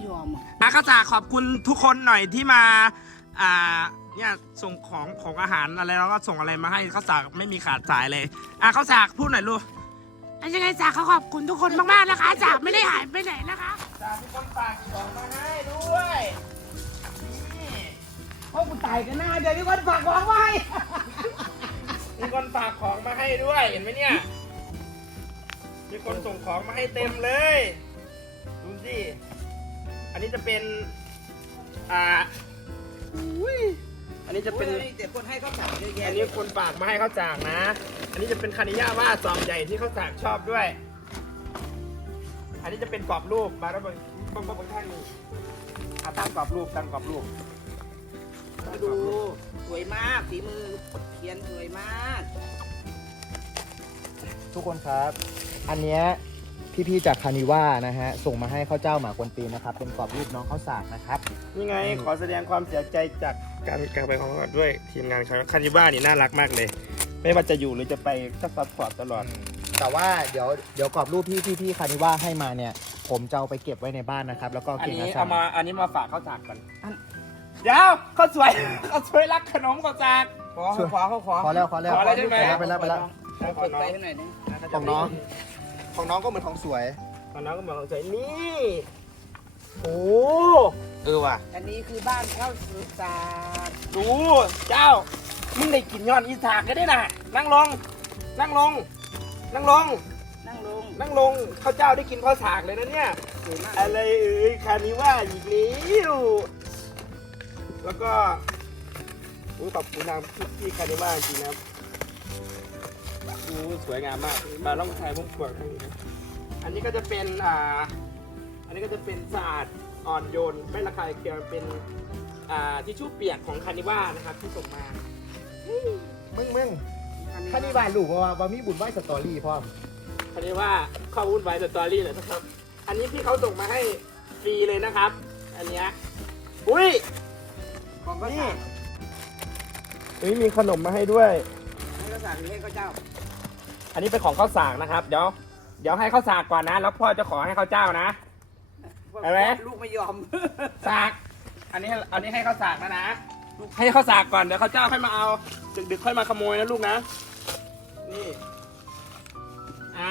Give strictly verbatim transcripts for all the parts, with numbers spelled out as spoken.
ยอมอ่ะอ่ะข้าวสากขอบคุณทุกคนหน่อยที่มาอ่าเนี่ยส่งของของอาหารอะไรแล้วก็ส่งอะไรมาให้ข้าวสากไม่มีขาดสายเลยอ่ะข้าวสากพูดหน่อยลูกยังไงจากเขาขอบคุณทุกคนมากๆนะคะจากไม่ได้หายไปไหนนะคะจากทุกคนฝากของมาให้ด้วยนี่เพราะกูตายกันหน้าเดี๋ยวนี้คนฝากของไว้มีคนฝากของมาให้ด้วยเห็นไหมเนี่ยมีคนส่งของมาให้เต็มเลยดูสิอันนี้จะเป็นอ่าอุ้ยอันนี้จะเป็นเดี๋ยวคนให้เขาสั่งเยอะแยะอันนี้คนฝากมาให้ข้าวสากนะ อันนี้จะเป็นคานิย่าว่าซองใหญ่ที่ข้าวสากชอบด้วย อันนี้จะเป็นกรอบรูปมาแล้วบางบางบางท่านนี่อ่ะตั้งกรอบรูปตั้งกรอบรูปมาดูสวยมากฝีมือเขียนสวยมากทุกคนครับ อันเนี้ยพี่ๆจากคานิว่านะฮะส่งมาให้ข้าวเจ้าหมากวนตีนนะครับเป็นกรอบรูปน้องข้าวสากนะครับนี่ไงขอแสดงความเสียใจจากการการไปของเราด้วยทีมงานคานิบ้านี่น่ารักมากเลย ไม่ว่าจะอยู่หรือจะไปก็ซัพพอร์ตตลอดแต่ว่าเดี๋ยวเดี๋ยวกรอบรูปที่พี่ๆคานิว่าให้มาเนี่ย ผมจะเอาไปเก็บไว้ในบ้านนะครับแล้วก็อันเก่งนี้อาสาเอามาอันนี้มาฝากข้าวสากกันเดี๋ยวเขาสวย เขาสวยรักขนมข้าวสากขอขอเขาขอขอแล้วขอแล้วขอแล้วใช่ไหมไปแล้วไปแล้วเอาเปิดไปให้หน่อยนึงของน้องของน้องก็เหมือนของสวยของน้องก็เหมือนของสวยนี่โอ้เออว่ะอันนี้คือบ้านข้าวสุสานดูเจ้า มึงได้กินยอดอีสากกันได้น่ะ นั่งลง นั่งลง นั่งลงนั่งลงนั่งลงข้าวเจ้าได้กินข้าวสากเลยนะเนี่ยสวยมากอะไรเอ่ยคานิว่าอีกแล้วแล้วก็อู้ขอบคุณทางพี่คานิว่าจริงนะครับดูสวยงามมาก มาล่องชายพวกขวดข้างนี้นะอันนี้ก็จะเป็นอ่า อันนี้ก็จะเป็นสะอาดอ่อนโยนไม่ระคายเคืองเป็นอ่าทิชชู่เปียกของคานิว่านะครับที่ส่งมามึงมึงคานิว่าลูกว่าว่ามีบุญไหว้สตอรี่พ่อมคานิว่าข้อวุ่นวายสตอรี่เลยนะครับ อันนี้พี่เขาส่งมาให้ฟรีเลยนะครับ อันเนี้ยอุ้ยของข้าวนี่สารอุ้ยมีขนมมาให้ด้วยให้ข้าวสารหรือให้ข้าวเจ้าอันนี้เป็นของข้าวสากนะครับ เดี๋ยวเดี๋ยวให้ข้าวสากก่อนนะ แล้วพ่อจะขอให้ข้าวเจ้านะ เอาไหมลูกไม่ยอมสาก อันนี้อันนี้ให้ข้าวสากนะนะให้ข้าวสากก่อนเดี๋ยวข้าวเจ้าค่อยมาเอาดึกๆค่อยมาขโมยนะลูกนะ นี่อ่า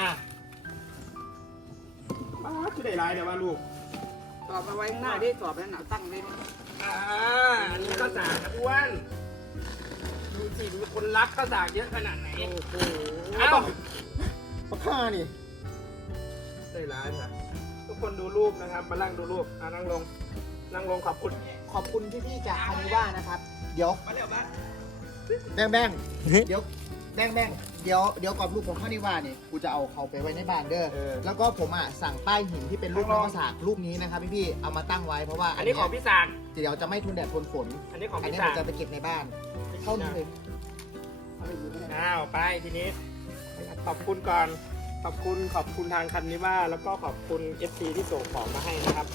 บ้าชุดใดไรเดี๋ยวว่าลูกตอบมาไว้ข้างหน้าดิตอบแล้วหนาตั้งเลยอ่าอันนี้ข้าวสากนะอ้วนดูสิมีคนรักข้าวสากเยอะขนาดไหนโอ้โหเอ้าปากข้านี่ได้ร้ายค่ะทุกคนดูรูปนะครับ มานั่งดูรูปอ่านั่งลง นั่งลงขอบคุณขอบคุณพี่ๆจากคานิว่านะครับ เดี๋ยวมาเร็วบ้านแบงแบงเดี๋ยวแบงแบงเดี๋ยวเดี๋ยวกรอบรูปของคานิว่าเนี่ยกูจะเอาเขาไปไว้ในบ้านเด้อเออแล้วก็ผมอ่ะสั่งป้ายหินที่เป็นรูปน้องข้าวสากรูปนี้นะครับพี่ๆเอามาตั้งไว้เพราะว่าอันนี้ของพี่สากเดี๋ยวจะไม่ทนแดดทนฝนอันนี้ของอันพี่นี้สาผมกจะไปเก็บในบ้านเท่านี้เลยอ้าวไปทีนี้ ขอบคุณก่อน ขอบคุณขอบคุณทางคันนิว่าแล้วก็ขอบคุณ เอฟ ซี ที่ส่งของมาให้นะครับ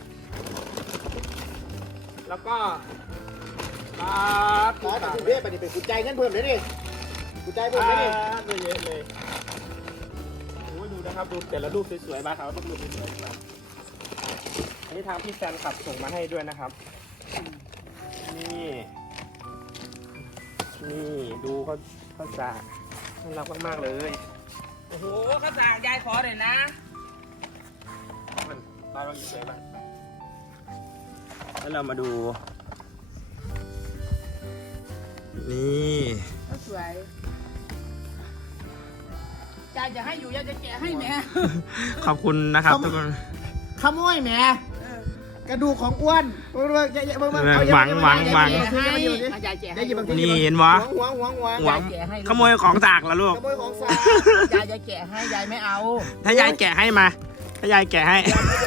แล้วก็ครับร้อยแต่คุณเรียกไปดิเป็นกุญแจเงินเพิ่มเลยดิกุญแจเพิ่มเลยดิเยอะเลยโอ้ยดูนะครับดูแต่ละรูปสวยๆมาครับต้องรูปสวยๆมาอันนี้ทางพี่แฟนคลับส่งมาให้ด้วยนะครับ นี่ นี่ดูเขาเขาสากน่ารักมากๆเลยโอ้โหข้าวสารยายขอหน่อยนะมันตอนเราอยู่เฉยบ้างแล้วเรามาดู นี่ก็สวยยายจะให้อยู่ยายจะแกะให้แม่ขอบคุณนะครับทุกคนขโมยแหมกระดูกของอ้วนเบิ่งเบิ่งเบิ่งเบิ่งเอาหวังหวังหวังให้ให้ยายแกะให้ได้ยินบางทีนี่เห็นวะหวังหวังหวังหวังแกะให้ขโมยของสากแล้วลูกขโมยของสากยายจะแกะให้ยายไม่เอาถ้ายายแกะให้มา ถ้ายายแกะให้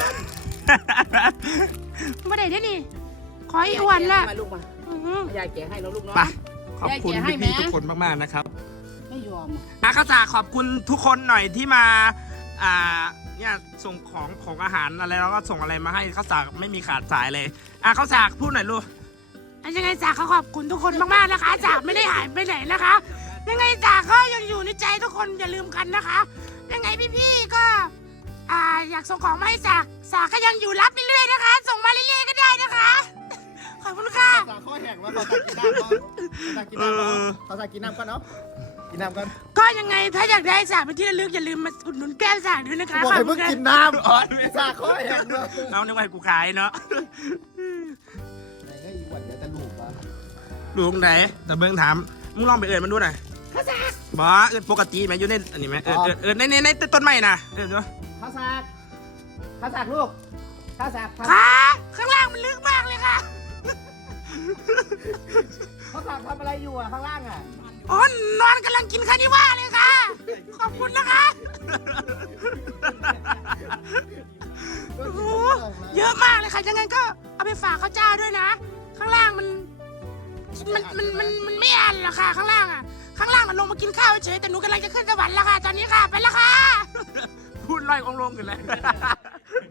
ไม่ได้นี่ขออีอ้วนละมาลูกมายายแกะให้แล้วลูกเนาะไปขอบคุณยายแกะให้พี่แม่ๆทุกคนมากๆนะครับไม่ยอมอาข้าวสากขอบคุณทุกคนหน่อยที่มาอ่าเนี่ยส่งของของอาหารอะไรแล้วก็ส่งอะไรมาให้ข้าวสากไม่มีขาดสายเลยอ่ะข้าวสากพูดหน่อยลูกยังไงจากเขาขอบคุณทุกคนมากๆนะคะจากไม่ได้หายไปไหนนะคะ ยังไงจากก็ยังอยู่ในใจทุกคนอย่าลืมกันนะคะ ยังไงพี่ๆก็อ่าอยากส่งของมาให้สากสากก็ยังอยู่รับเรื่อยๆนะคะ ส่งมาเรื่อยๆก็ได้นะคะ ขอบคุณค่ะสาข้อแหกว่าเขาสากินน้ำเขาเขาสากินน้ำเขาสากินน้ำกันเนาะกินน้ำกันก็ยังไงถ้าอยากได้สากเป็นที่ระลึกอย่าลืมมาอุดหนุนแก้มสากด้วยนะคะบอกให้เพิ่งขอบคุณค่ะกินน้ำอ๋อสาข้อแหกเนาะเอาในวันกูขายเนาะไหนก็อีกวันเดี๋ยวจะลูกวะลุงไหนแต่เบิ้งถามมึงลองไปเอิญมันดูหน่อยบอเอิญปกติไหมอยู่ในอันนี้ไหมเอิญเอิญเอิญในในในต้นไม้นะเอิญดูข้าวสากข้าวสากลูกข้าวสากค่ะข้างล่างมันลึกมากเลยค่ะข้าวสากทำอะไรอยู่อ่ะข้างล่างอ่ะอ๋อนอนกำลังกินคานิว่าเลยค่ะ ขอบคุณนะคะโอ้โหเยอะมากเลยค่ะยังไงก็เอาไปฝากข้าวเจ้าด้วยนะ ข้างล่างมันมันมันมันมันไม่อันหรอกค่ะ ข้างล่างอ่ะข้างล่างมันลงมากินข้าวเฉยแต่หนูกำลังจะขึ้นสวรรค์แล้วค่ะตอนนี้ค่ะไปแล้วค่ะ พูดลอยองลงกันเลย